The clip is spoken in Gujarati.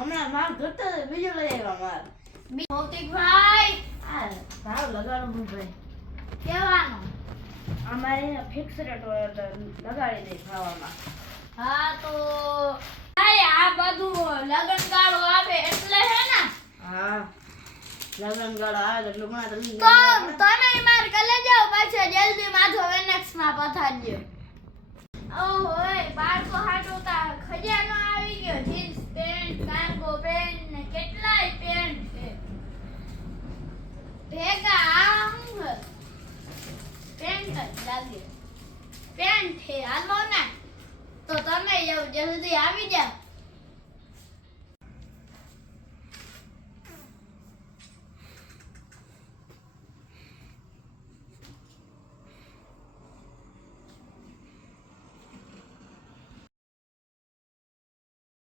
હમણાં માર ઘટતો બીજો લઈ આવ્યા માર ભૌતિકભાઈ આ ભાવ લગાડો ભાઈ કેવાનો અમારે ફિક્સ રેટ લગાડી દે ખાવામાં હા તો ભાઈ આ બધું લગન ગાળો આવે એટલે હે ને હા લગન ગાળો આવે એટલે ઘણા તો તમે માર કલે જાઓ પાછા જલ્દી માથો વેનેક્સ માં પથારજો ઓય બાળકો હાટોતા ખજાનો આવી ગયો જીન્સ પેન્ટ કાર્ગો પેન્ટ ને કેટલાય પેન્ટ છે ભેગા આ હું પેન્ટ જ લાગે પેન્ટ છે હાલો ને તો તમે જલ્દી આવી જાઓ